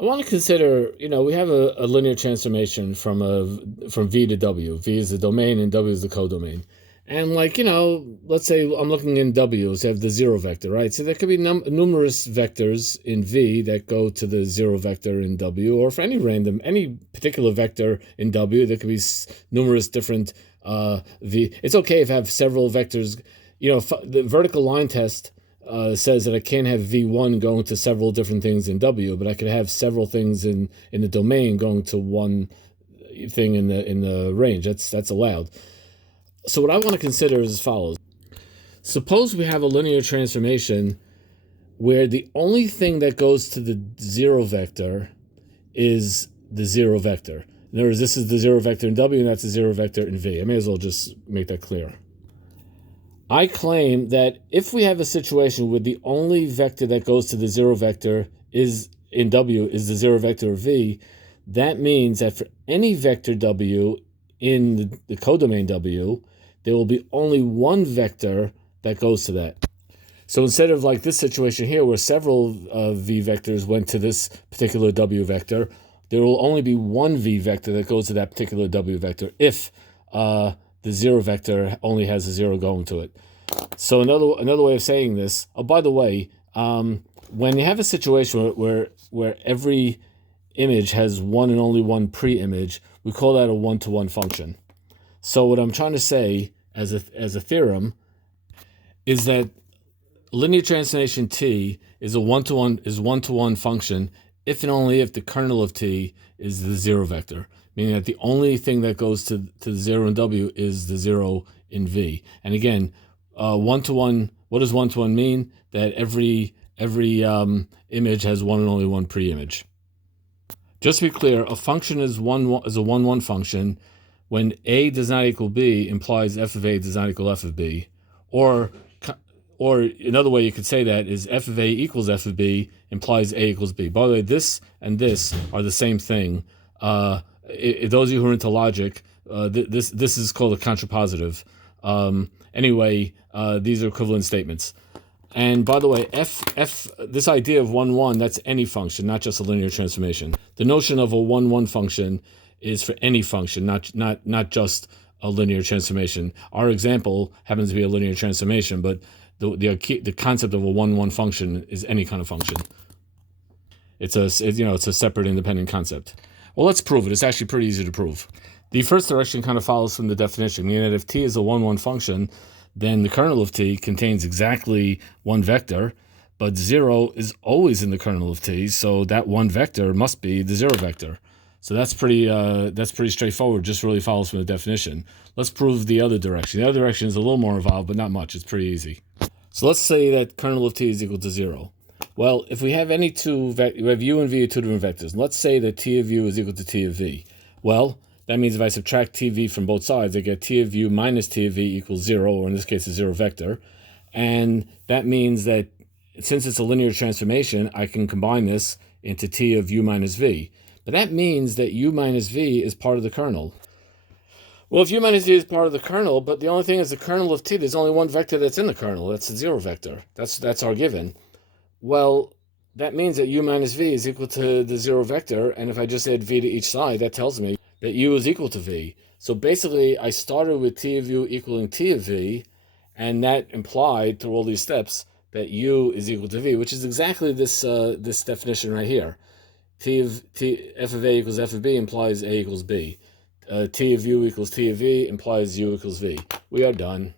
I want to consider, we have a linear transformation from V to W. V is the domain and W is the codomain. And let's say I'm looking in W, so I have the zero vector, right? So there could be numerous vectors in V that go to the zero vector in W, or for any particular vector in W, there could be numerous different V. It's okay if I have several vectors. The vertical line test says that I can't have V1 going to several different things in W, but I could have several things in the domain going to one thing in the range. That's allowed. So what I want to consider is as follows. Suppose we have a linear transformation where the only thing that goes to the zero vector is the zero vector. In other words, this is the zero vector in W, and that's the zero vector in V. I may as well just make that clear. I claim that if we have a situation where the only vector that goes to the zero vector is in W is the zero vector of V, that means that for any vector W in the codomain W, there will be only one vector that goes to that. So instead of like this situation here where several V vectors went to this particular W vector, there will only be one V vector that goes to that particular W vector if the zero vector only has a zero going to it. So another way of saying this, oh, by the way, when you have a situation where every image has one and only one pre-image, we call that a one-to-one function. So what I'm trying to say as a theorem is that linear transformation T is a one-to-one function if and only if the kernel of T is the zero vector, meaning that the only thing that goes to the zero in W is the zero in V. And again, one-to-one, what does one-to-one mean? That every image has one and only one pre-image. Just to be clear, a function is a one-one function when A does not equal B implies f of A does not equal f of B. Or another way you could say that is f of A equals f of B implies A equals B. By the way, this and this are the same thing. Those of you who are into logic, this is called a contrapositive. Anyway, these are equivalent statements. And by the way, this idea of 1-1, that's any function, not just a linear transformation. The notion of a 1-1 function is for any function, not just a linear transformation. Our example happens to be a linear transformation, but the concept of a 1-1 function is any kind of function. It's a separate independent concept. Well, let's prove it. It's actually pretty easy to prove. The first direction kind of follows from the definition, meaning that if T is a 1-1 function, then the kernel of T contains exactly one vector, but 0 is always in the kernel of T, so that one vector must be the zero vector. So that's pretty straightforward, just really follows from the definition. Let's prove the other direction. The other direction is a little more involved, but not much. It's pretty easy. So let's say that kernel of T is equal to 0. Well, if we have any two, we have U and V are two different vectors. Let's say that T of U is equal to T of V. Well, that means if I subtract TV from both sides, I get T of U minus T of V equals 0, or in this case, a zero vector. And that means that since it's a linear transformation, I can combine this into T of U minus V. But that means that U minus V is part of the kernel. Well, if U minus V is part of the kernel, but the only thing is the kernel of T, there's only one vector that's in the kernel. That's the zero vector. That's our given. Well, that means that U minus V is equal to the zero vector, and if I just add V to each side, that tells me that U is equal to V. So basically, I started with T of U equaling T of V, and that implied through all these steps that U is equal to V, which is exactly this definition right here. F of A equals F of B implies A equals B. T of U equals T of V implies U equals V. We are done.